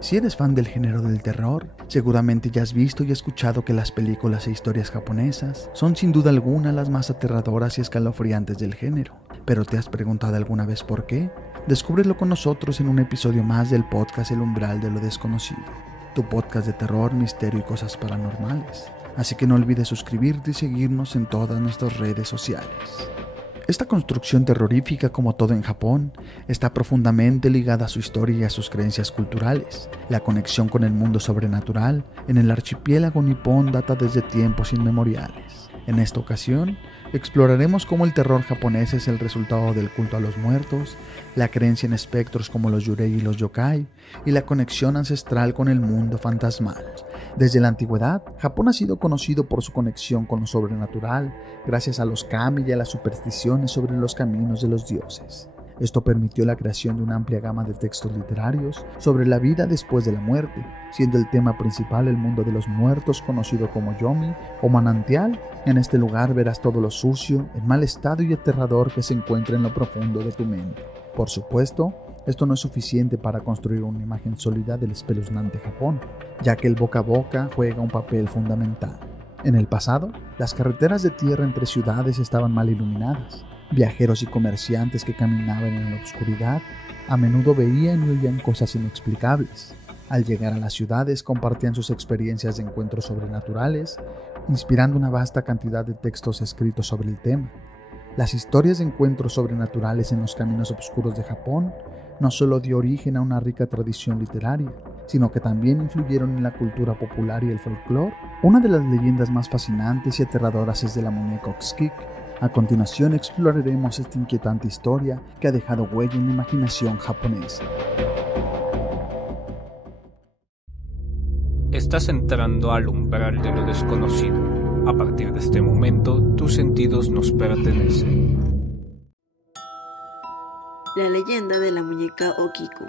Si eres fan del género del terror, seguramente ya has visto y escuchado que las películas e historias japonesas son sin duda alguna las más aterradoras y escalofriantes del género. ¿Pero te has preguntado alguna vez por qué? Descúbrelo con nosotros en un episodio más del podcast El Umbral de lo Desconocido, tu podcast de terror, misterio y cosas paranormales. Así que no olvides suscribirte y seguirnos en todas nuestras redes sociales. Esta construcción terrorífica, como todo en Japón, está profundamente ligada a su historia y a sus creencias culturales. La conexión con el mundo sobrenatural en el archipiélago nipón data desde tiempos inmemoriales. En esta ocasión, exploraremos cómo el terror japonés es el resultado del culto a los muertos, la creencia en espectros como los yurei y los yokai, y la conexión ancestral con el mundo fantasmal. Desde la antigüedad, Japón ha sido conocido por su conexión con lo sobrenatural, gracias a los kami y a las supersticiones sobre los caminos de los dioses. Esto permitió la creación de una amplia gama de textos literarios sobre la vida después de la muerte, siendo el tema principal el mundo de los muertos, conocido como yomi o manantial. En este lugar verás todo lo sucio, el mal estado y aterrador que se encuentra en lo profundo de tu mente. Por supuesto, esto no es suficiente para construir una imagen sólida del espeluznante Japón, ya que el boca a boca juega un papel fundamental. En el pasado, las carreteras de tierra entre ciudades estaban mal iluminadas. Viajeros y comerciantes que caminaban en la oscuridad a menudo veían y oían cosas inexplicables. Al llegar a las ciudades compartían sus experiencias de encuentros sobrenaturales, inspirando una vasta cantidad de textos escritos sobre el tema. Las historias de encuentros sobrenaturales en los caminos oscuros de Japón no solo dio origen a una rica tradición literaria, sino que también influyeron en la cultura popular y el folclore. Una de las leyendas más fascinantes y aterradoras es de la muñeca Oxkik. A continuación exploraremos esta inquietante historia que ha dejado huella en la imaginación japonesa. Estás entrando al umbral de lo desconocido. A partir de este momento, tus sentidos nos pertenecen. La leyenda de la muñeca Okiku.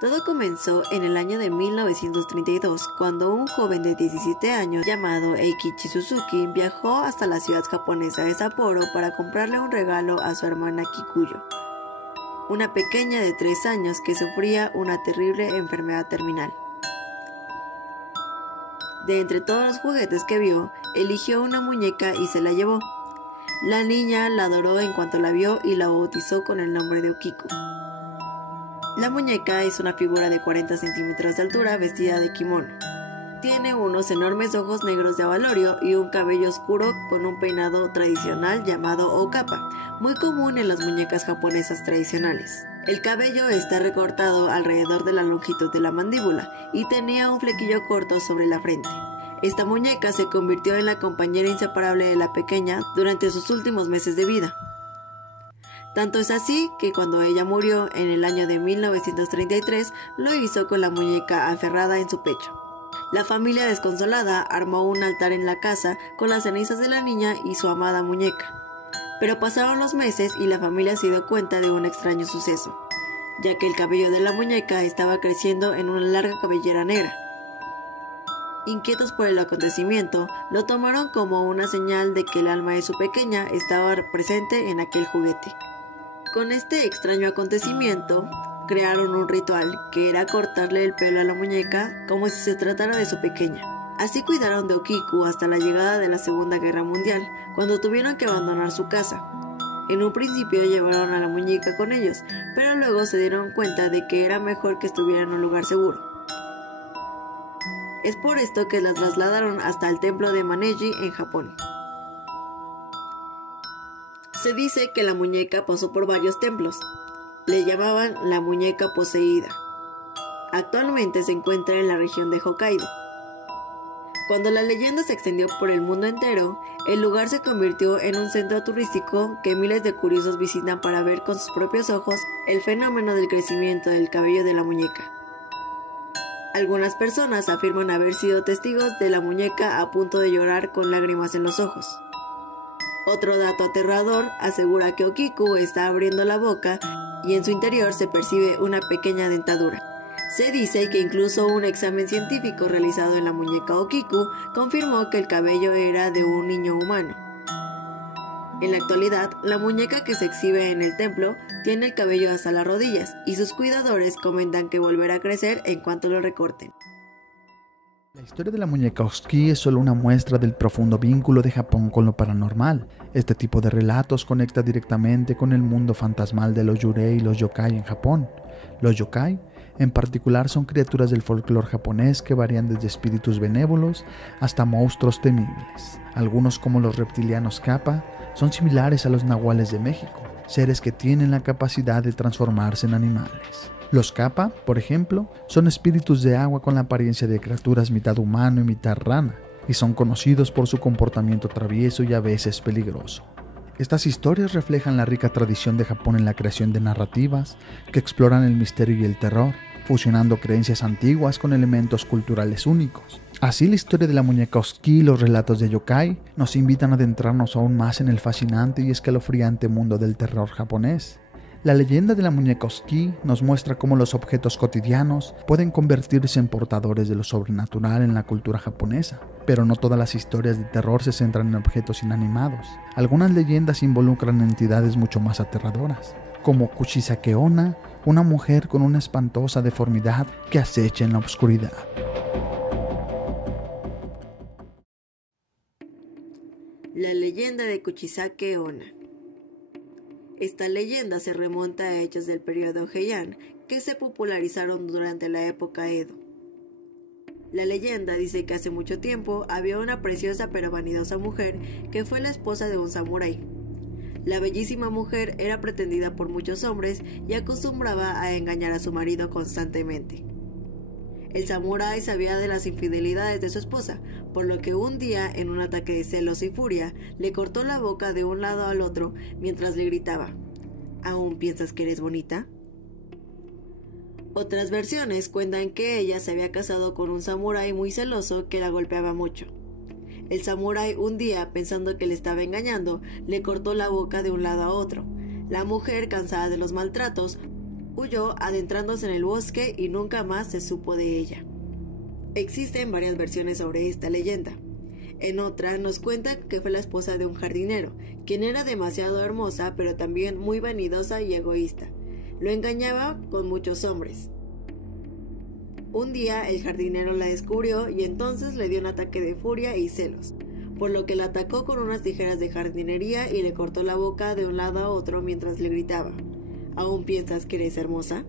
Todo comenzó en el año de 1932, cuando un joven de 17 años llamado Eikichi Suzuki viajó hasta la ciudad japonesa de Sapporo para comprarle un regalo a su hermana Kikuyo, una pequeña de 3 años que sufría una terrible enfermedad terminal. De entre todos los juguetes que vio, eligió una muñeca y se la llevó. La niña la adoró en cuanto la vio y la bautizó con el nombre de Okiku. La muñeca es una figura de 40 centímetros de altura vestida de kimono. Tiene unos enormes ojos negros de avalorio y un cabello oscuro con un peinado tradicional llamado okapa, muy común en las muñecas japonesas tradicionales. El cabello está recortado alrededor de la longitud de la mandíbula y tenía un flequillo corto sobre la frente. Esta muñeca se convirtió en la compañera inseparable de la pequeña durante sus últimos meses de vida. Tanto es así que cuando ella murió en el año de 1933, lo hizo con la muñeca aferrada en su pecho. La familia desconsolada armó un altar en la casa con las cenizas de la niña y su amada muñeca. Pero pasaron los meses y la familia se dio cuenta de un extraño suceso, ya que el cabello de la muñeca estaba creciendo en una larga cabellera negra. Inquietos por el acontecimiento, lo tomaron como una señal de que el alma de su pequeña estaba presente en aquel juguete. Con este extraño acontecimiento, crearon un ritual que era cortarle el pelo a la muñeca como si se tratara de su pequeña. Así cuidaron de Okiku hasta la llegada de la Segunda Guerra Mundial, cuando tuvieron que abandonar su casa. En un principio llevaron a la muñeca con ellos, pero luego se dieron cuenta de que era mejor que estuviera en un lugar seguro. Es por esto que la trasladaron hasta el templo de Maneji en Japón. Se dice que la muñeca pasó por varios templos. Le llamaban la muñeca poseída. Actualmente se encuentra en la región de Hokkaido. Cuando la leyenda se extendió por el mundo entero, el lugar se convirtió en un centro turístico que miles de curiosos visitan para ver con sus propios ojos el fenómeno del crecimiento del cabello de la muñeca. Algunas personas afirman haber sido testigos de la muñeca a punto de llorar con lágrimas en los ojos. Otro dato aterrador asegura que Okiku está abriendo la boca y en su interior se percibe una pequeña dentadura. Se dice que incluso un examen científico realizado en la muñeca Okiku confirmó que el cabello era de un niño humano. En la actualidad, la muñeca que se exhibe en el templo tiene el cabello hasta las rodillas y sus cuidadores comentan que volverá a crecer en cuanto lo recorten. La historia de la muñeca Oski es solo una muestra del profundo vínculo de Japón con lo paranormal. Este tipo de relatos conecta directamente con el mundo fantasmal de los yurei y los yokai en Japón. Los yokai, en particular, son criaturas del folclore japonés que varían desde espíritus benévolos hasta monstruos temibles. Algunos, como los reptilianos kappa, son similares a los nahuales de México, seres que tienen la capacidad de transformarse en animales. Los kappa, por ejemplo, son espíritus de agua con la apariencia de criaturas mitad humano y mitad rana, y son conocidos por su comportamiento travieso y a veces peligroso. Estas historias reflejan la rica tradición de Japón en la creación de narrativas que exploran el misterio y el terror, fusionando creencias antiguas con elementos culturales únicos. Así, la historia de la muñeca Oski y los relatos de yokai nos invitan a adentrarnos aún más en el fascinante y escalofriante mundo del terror japonés. La leyenda de la muñeca Oski nos muestra cómo los objetos cotidianos pueden convertirse en portadores de lo sobrenatural en la cultura japonesa. Pero no todas las historias de terror se centran en objetos inanimados. Algunas leyendas involucran entidades mucho más aterradoras, como Kuchisake Onna, una mujer con una espantosa deformidad que acecha en la oscuridad. La leyenda de Kuchisake Onna. Esta leyenda se remonta a hechos del periodo Heian que se popularizaron durante la época Edo. La leyenda dice que hace mucho tiempo había una preciosa pero vanidosa mujer que fue la esposa de un samurái. La bellísima mujer era pretendida por muchos hombres y acostumbraba a engañar a su marido constantemente. El samurái sabía de las infidelidades de su esposa, por lo que un día, en un ataque de celos y furia, le cortó la boca de un lado al otro mientras le gritaba: ¿aún piensas que eres bonita? Otras versiones cuentan que ella se había casado con un samurái muy celoso que la golpeaba mucho. El samurái un día, pensando que le estaba engañando, le cortó la boca de un lado a otro. La mujer, cansada de los maltratos, huyó adentrándose en el bosque y nunca más se supo de ella. Existen varias versiones sobre esta leyenda. En otra nos cuentan que fue la esposa de un jardinero, quien era demasiado hermosa pero también muy vanidosa y egoísta. Lo engañaba con muchos hombres. Un día el jardinero la descubrió y entonces le dio un ataque de furia y celos, por lo que la atacó con unas tijeras de jardinería y le cortó la boca de un lado a otro mientras le gritaba: ¿aún piensas que eres hermosa?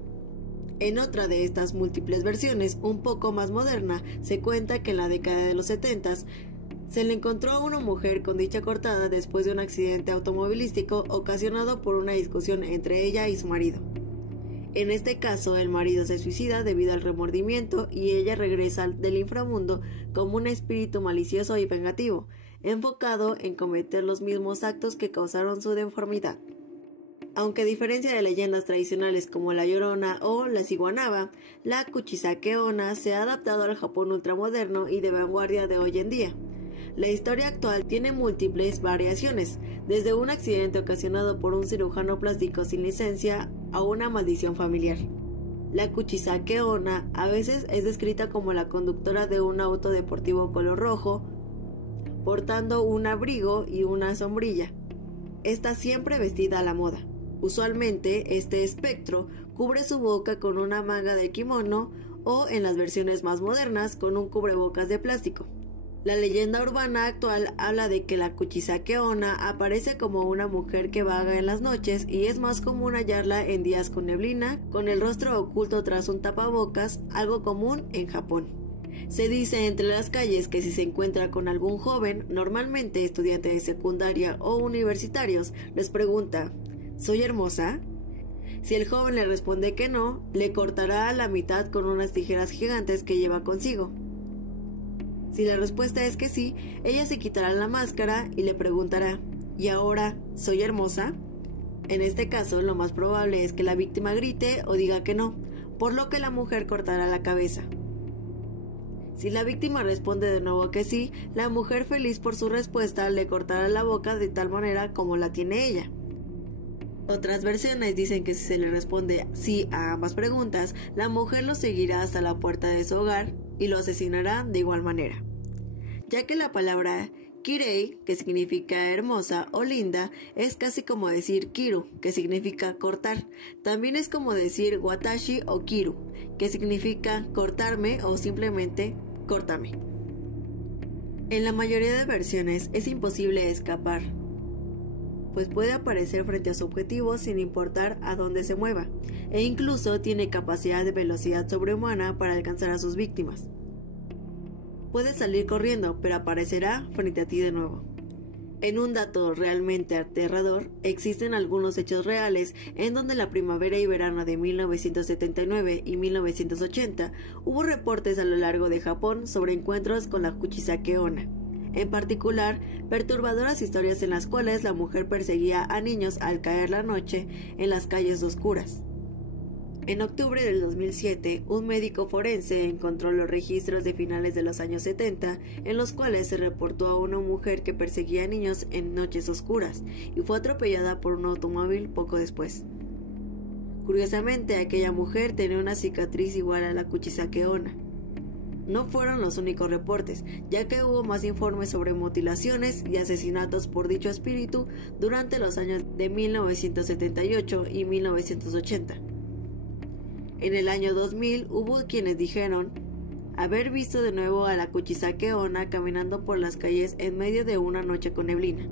En otra de estas múltiples versiones, un poco más moderna, se cuenta que en la década de los 70s se le encontró a una mujer con dicha cortada después de un accidente automovilístico ocasionado por una discusión entre ella y su marido. En este caso, el marido se suicida debido al remordimiento y ella regresa del inframundo como un espíritu malicioso y vengativo, enfocado en cometer los mismos actos que causaron su deformidad. Aunque a diferencia de leyendas tradicionales como la Llorona o la Ciguanaba, la Kuchisake Onna se ha adaptado al Japón ultramoderno y de vanguardia de hoy en día. La historia actual tiene múltiples variaciones, desde un accidente ocasionado por un cirujano plástico sin licencia a una maldición familiar. La Kuchisake Onna a veces es descrita como la conductora de un auto deportivo color rojo, portando un abrigo y una sombrilla. Está siempre vestida a la moda. Usualmente, este espectro cubre su boca con una manga de kimono o, en las versiones más modernas, con un cubrebocas de plástico. La leyenda urbana actual habla de que la Kuchisake Onna aparece como una mujer que vaga en las noches y es más común hallarla en días con neblina, con el rostro oculto tras un tapabocas, algo común en Japón. Se dice entre las calles que si se encuentra con algún joven, normalmente estudiante de secundaria o universitarios, les pregunta: ¿soy hermosa? Si el joven le responde que no, le cortará a la mitad con unas tijeras gigantes que lleva consigo. Si la respuesta es que sí, ella se quitará la máscara y le preguntará: ¿y ahora soy hermosa? En este caso, lo más probable es que la víctima grite o diga que no, por lo que la mujer cortará la cabeza. Si la víctima responde de nuevo que sí, la mujer, feliz por su respuesta, le cortará la boca de tal manera como la tiene ella. Otras versiones dicen que si se le responde sí a ambas preguntas, la mujer lo seguirá hasta la puerta de su hogar y lo asesinará de igual manera. Ya que la palabra Kirei, que significa hermosa o linda, es casi como decir kiru, que significa cortar. También es como decir watashi o kiru, que significa cortarme o simplemente córtame. En la mayoría de versiones es imposible escapar, pues puede aparecer frente a su objetivo sin importar a dónde se mueva, e incluso tiene capacidad de velocidad sobrehumana para alcanzar a sus víctimas. Puede salir corriendo, pero aparecerá frente a ti de nuevo. En un dato realmente aterrador, existen algunos hechos reales en donde la primavera y verano de 1979 y 1980 hubo reportes a lo largo de Japón sobre encuentros con la Kuchisake Onna. En particular, perturbadoras historias en las cuales la mujer perseguía a niños al caer la noche en las calles oscuras. En octubre del 2007, un médico forense encontró los registros de finales de los años 70 en los cuales se reportó a una mujer que perseguía a niños en noches oscuras y fue atropellada por un automóvil poco después. Curiosamente, aquella mujer tenía una cicatriz igual a la Kuchisake Onna. No fueron los únicos reportes, ya que hubo más informes sobre mutilaciones y asesinatos por dicho espíritu durante los años de 1978 y 1980. En el año 2000 hubo quienes dijeron haber visto de nuevo a la Kuchisake Onna caminando por las calles en medio de una noche con neblina.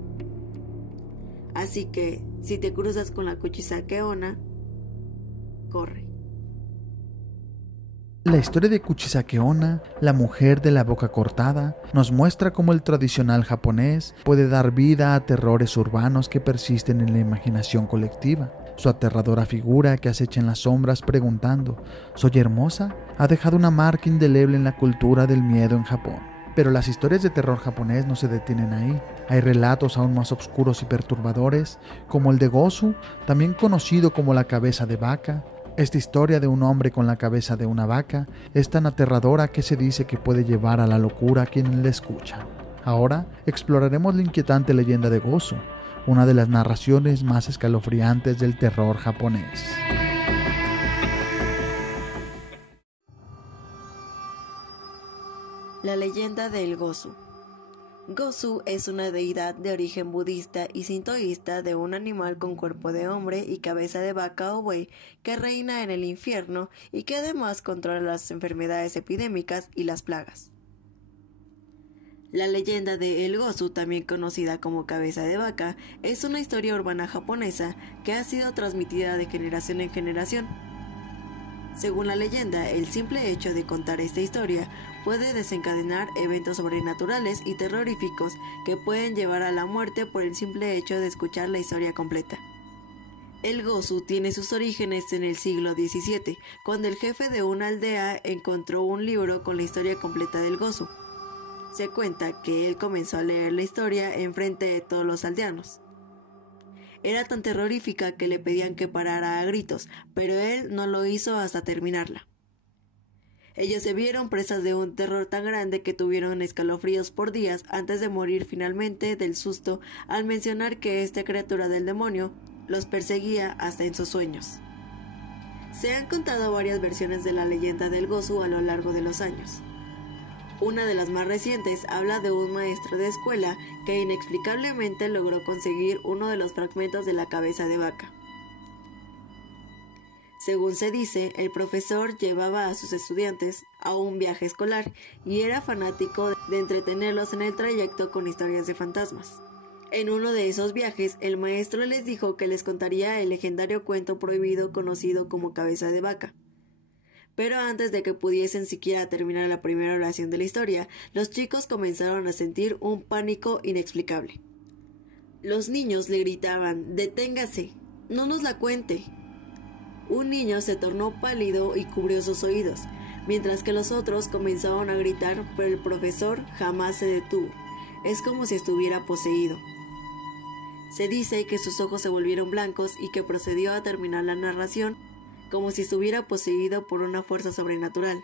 Así que, si te cruzas con la Kuchisake Onna, corre. La historia de Kuchisake Onna, la mujer de la boca cortada, nos muestra cómo el tradicional japonés puede dar vida a terrores urbanos que persisten en la imaginación colectiva. Su aterradora figura que acecha en las sombras preguntando ¿soy hermosa?, ha dejado una marca indeleble en la cultura del miedo en Japón. Pero las historias de terror japonés no se detienen ahí. Hay relatos aún más oscuros y perturbadores, como el de Gosu, también conocido como la cabeza de vaca. Esta historia de un hombre con la cabeza de una vaca es tan aterradora que se dice que puede llevar a la locura a quienes la escuchan. Ahora exploraremos la inquietante leyenda de Gosu, una de las narraciones más escalofriantes del terror japonés. La leyenda del Gosu. Gosu es una deidad de origen budista y sintoísta de un animal con cuerpo de hombre y cabeza de vaca o buey que reina en el infierno y que además controla las enfermedades epidémicas y las plagas. La leyenda de El Gosu, también conocida como cabeza de vaca, es una historia urbana japonesa que ha sido transmitida de generación en generación. Según la leyenda, el simple hecho de contar esta historia puede desencadenar eventos sobrenaturales y terroríficos que pueden llevar a la muerte por el simple hecho de escuchar la historia completa. El Gosu tiene sus orígenes en el siglo XVII, cuando el jefe de una aldea encontró un libro con la historia completa del Gosu. Se cuenta que él comenzó a leer la historia en frente de todos los aldeanos. Era tan terrorífica que le pedían que parara a gritos, pero él no lo hizo hasta terminarla. Ellos se vieron presas de un terror tan grande que tuvieron escalofríos por días antes de morir finalmente del susto al mencionar que esta criatura del demonio los perseguía hasta en sus sueños. Se han contado varias versiones de la leyenda del Gosu a lo largo de los años. Una de las más recientes habla de un maestro de escuela que inexplicablemente logró conseguir uno de los fragmentos de la cabeza de vaca. Según se dice, el profesor llevaba a sus estudiantes a un viaje escolar y era fanático de entretenerlos en el trayecto con historias de fantasmas. En uno de esos viajes, el maestro les dijo que les contaría el legendario cuento prohibido conocido como cabeza de vaca. Pero antes de que pudiesen siquiera terminar la primera oración de la historia, los chicos comenzaron a sentir un pánico inexplicable. Los niños le gritaban: «¡Deténgase! ¡No nos la cuente!». Un niño se tornó pálido y cubrió sus oídos, mientras que los otros comenzaron a gritar, pero el profesor jamás se detuvo. Es como si estuviera poseído. Se dice que sus ojos se volvieron blancos y que procedió a terminar la narración como si estuviera poseído por una fuerza sobrenatural.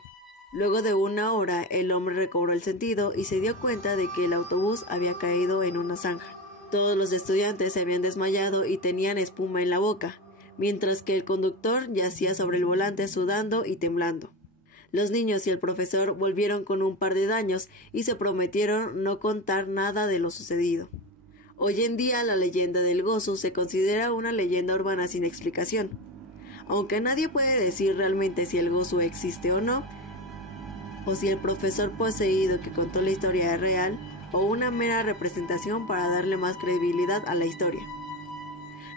Luego de una hora, el hombre recobró el sentido y se dio cuenta de que el autobús había caído en una zanja. Todos los estudiantes se habían desmayado y tenían espuma en la boca, mientras que el conductor yacía sobre el volante sudando y temblando. Los niños y el profesor volvieron con un par de daños y se prometieron no contar nada de lo sucedido. Hoy en día la leyenda del Gozu se considera una leyenda urbana sin explicación. Aunque nadie puede decir realmente si el Gozu existe o no, o si el profesor poseído que contó la historia es real, o una mera representación para darle más credibilidad a la historia.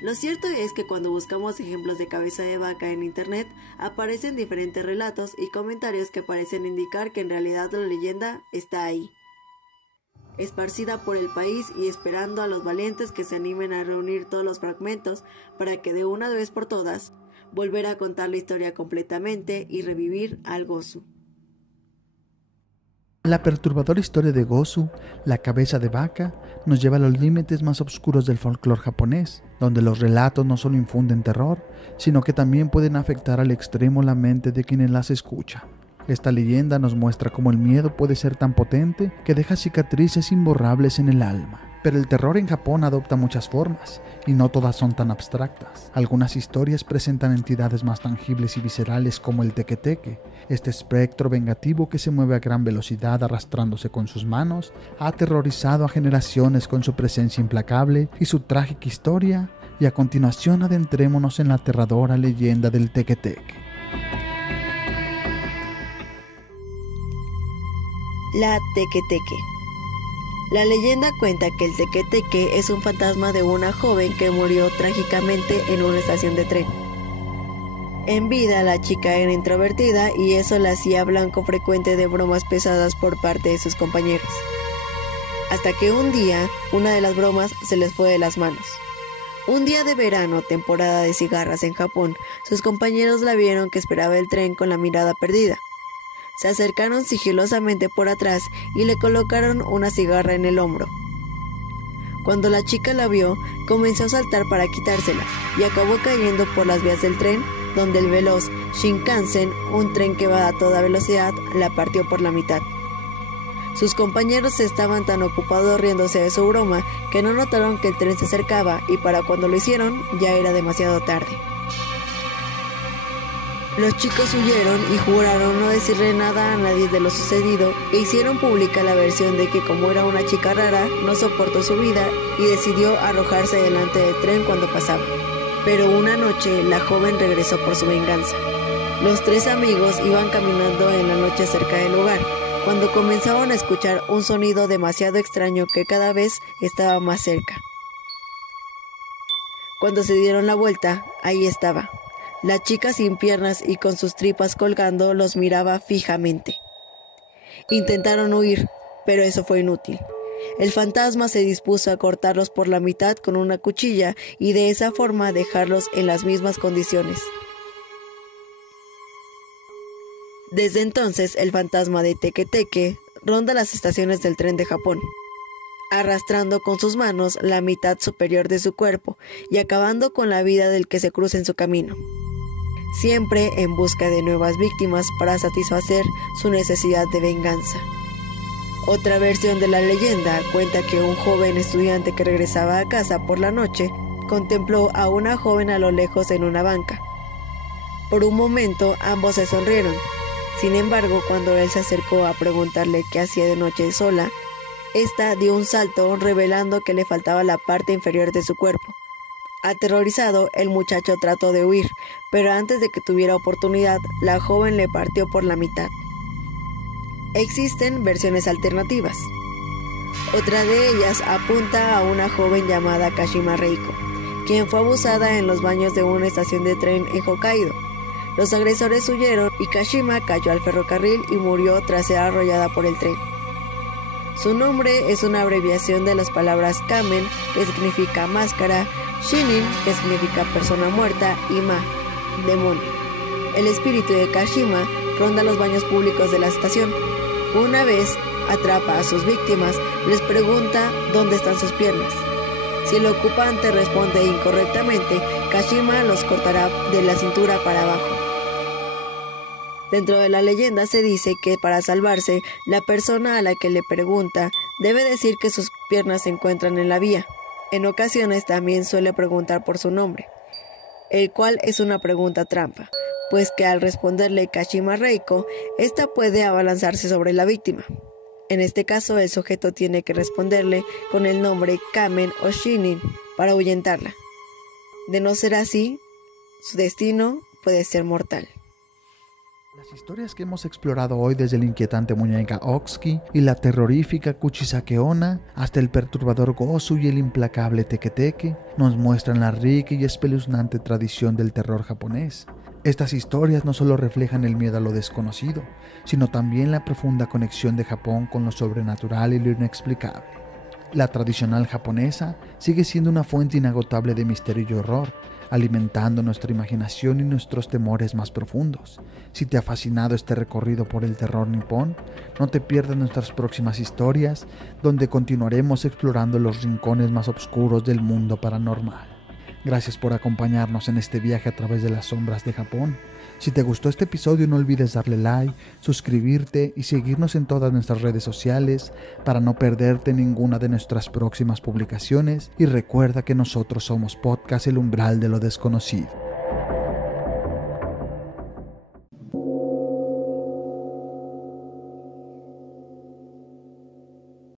Lo cierto es que cuando buscamos ejemplos de cabeza de vaca en internet, aparecen diferentes relatos y comentarios que parecen indicar que en realidad la leyenda está ahí, esparcida por el país y esperando a los valientes que se animen a reunir todos los fragmentos para que de una vez por todas, volver a contar la historia completamente y revivir al Gozu. La perturbadora historia de Gozu, la cabeza de vaca, nos lleva a los límites más oscuros del folclore japonés, donde los relatos no solo infunden terror, sino que también pueden afectar al extremo la mente de quienes las escuchan. Esta leyenda nos muestra cómo el miedo puede ser tan potente que deja cicatrices imborrables en el alma. Pero el terror en Japón adopta muchas formas, y no todas son tan abstractas. Algunas historias presentan entidades más tangibles y viscerales como el teke-teke, este espectro vengativo que se mueve a gran velocidad arrastrándose con sus manos, ha aterrorizado a generaciones con su presencia implacable y su trágica historia, y a continuación adentrémonos en la aterradora leyenda del teke-teke. La teke-teke. La leyenda cuenta que el teke-teke es un fantasma de una joven que murió trágicamente en una estación de tren. En vida la chica era introvertida y eso la hacía blanco frecuente de bromas pesadas por parte de sus compañeros. Hasta que un día, una de las bromas se les fue de las manos. Un día de verano, temporada de cigarras en Japón, sus compañeros la vieron que esperaba el tren con la mirada perdida. Se acercaron sigilosamente por atrás y le colocaron una cigarra en el hombro. Cuando la chica la vio, comenzó a saltar para quitársela y acabó cayendo por las vías del tren, donde el veloz Shinkansen, un tren que va a toda velocidad, la partió por la mitad. Sus compañeros estaban tan ocupados riéndose de su broma que no notaron que el tren se acercaba y para cuando lo hicieron ya era demasiado tarde. Los chicos huyeron y juraron no decirle nada a nadie de lo sucedido e hicieron pública la versión de que como era una chica rara, no soportó su vida y decidió arrojarse delante del tren cuando pasaba. Pero una noche la joven regresó por su venganza. Los tres amigos iban caminando en la noche cerca del lugar, cuando comenzaron a escuchar un sonido demasiado extraño que cada vez estaba más cerca. Cuando se dieron la vuelta, ahí estaba. La chica sin piernas y con sus tripas colgando los miraba fijamente. Intentaron huir, pero eso fue inútil. El fantasma se dispuso a cortarlos por la mitad con una cuchilla y de esa forma dejarlos en las mismas condiciones. Desde entonces, el fantasma de teke-teke ronda las estaciones del tren de Japón, arrastrando con sus manos la mitad superior de su cuerpo y acabando con la vida del que se cruce en su camino, siempre en busca de nuevas víctimas para satisfacer su necesidad de venganza. Otra versión de la leyenda cuenta que un joven estudiante que regresaba a casa por la noche contempló a una joven a lo lejos en una banca. Por un momento ambos se sonrieron. Sin embargo, cuando él se acercó a preguntarle qué hacía de noche sola, esta dio un salto revelando que le faltaba la parte inferior de su cuerpo. Aterrorizado, el muchacho trató de huir, pero antes de que tuviera oportunidad, la joven le partió por la mitad. Existen versiones alternativas. Otra de ellas apunta a una joven llamada Kashima Reiko, quien fue abusada en los baños de una estación de tren en Hokkaido. Los agresores huyeron y Kashima cayó al ferrocarril y murió tras ser arrollada por el tren. Su nombre es una abreviación de las palabras Kamen, que significa máscara, Shinin, que significa persona muerta, y Ma, demonio. El espíritu de Kashima ronda los baños públicos de la estación. Una vez atrapa a sus víctimas, les pregunta dónde están sus piernas. Si el ocupante responde incorrectamente, Kashima los cortará de la cintura para abajo. Dentro de la leyenda se dice que para salvarse, la persona a la que le pregunta debe decir que sus piernas se encuentran en la vía. En ocasiones también suele preguntar por su nombre, el cual es una pregunta trampa, pues que al responderle Kashima Reiko, esta puede abalanzarse sobre la víctima. En este caso, el sujeto tiene que responderle con el nombre Kamen o Shinin para ahuyentarla. De no ser así, su destino puede ser mortal. Las historias que hemos explorado hoy, desde la inquietante muñeca Oxki y la terrorífica Kuchisake Onna hasta el perturbador Gozu y el implacable Teke Teke, nos muestran la rica y espeluznante tradición del terror japonés. Estas historias no solo reflejan el miedo a lo desconocido, sino también la profunda conexión de Japón con lo sobrenatural y lo inexplicable. La tradicional japonesa sigue siendo una fuente inagotable de misterio y horror, alimentando nuestra imaginación y nuestros temores más profundos. Si te ha fascinado este recorrido por el terror nipón, no te pierdas nuestras próximas historias, donde continuaremos explorando los rincones más oscuros del mundo paranormal. Gracias por acompañarnos en este viaje a través de las sombras de Japón. Si te gustó este episodio, no olvides darle like, suscribirte y seguirnos en todas nuestras redes sociales para no perderte ninguna de nuestras próximas publicaciones. Y recuerda que nosotros somos Podcast El Umbral de lo Desconocido.